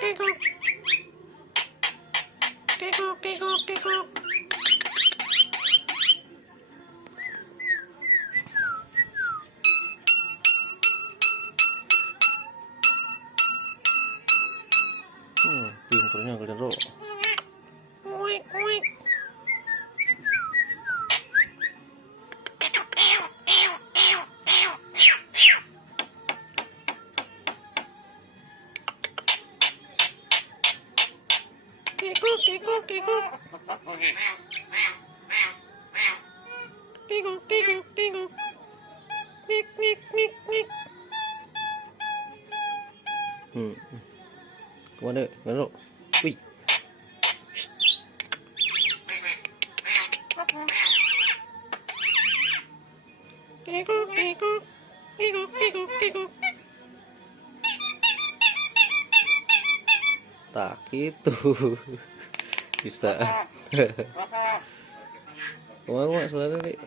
kikuk, kikuk, kikuk, kikuk. Pinternya kalian, Bro. Uik, uik. Kikuk, kikuk, kikuk. Kikuk, kikuk, kikuk. Kik, kik, kik, kik. Kemana, Bro? Wih. Kikuk, kikuk. Kikuk, kikuk, kikuk. Tak gitu. Bisa. Kemana, Mak? Selesai, Dik.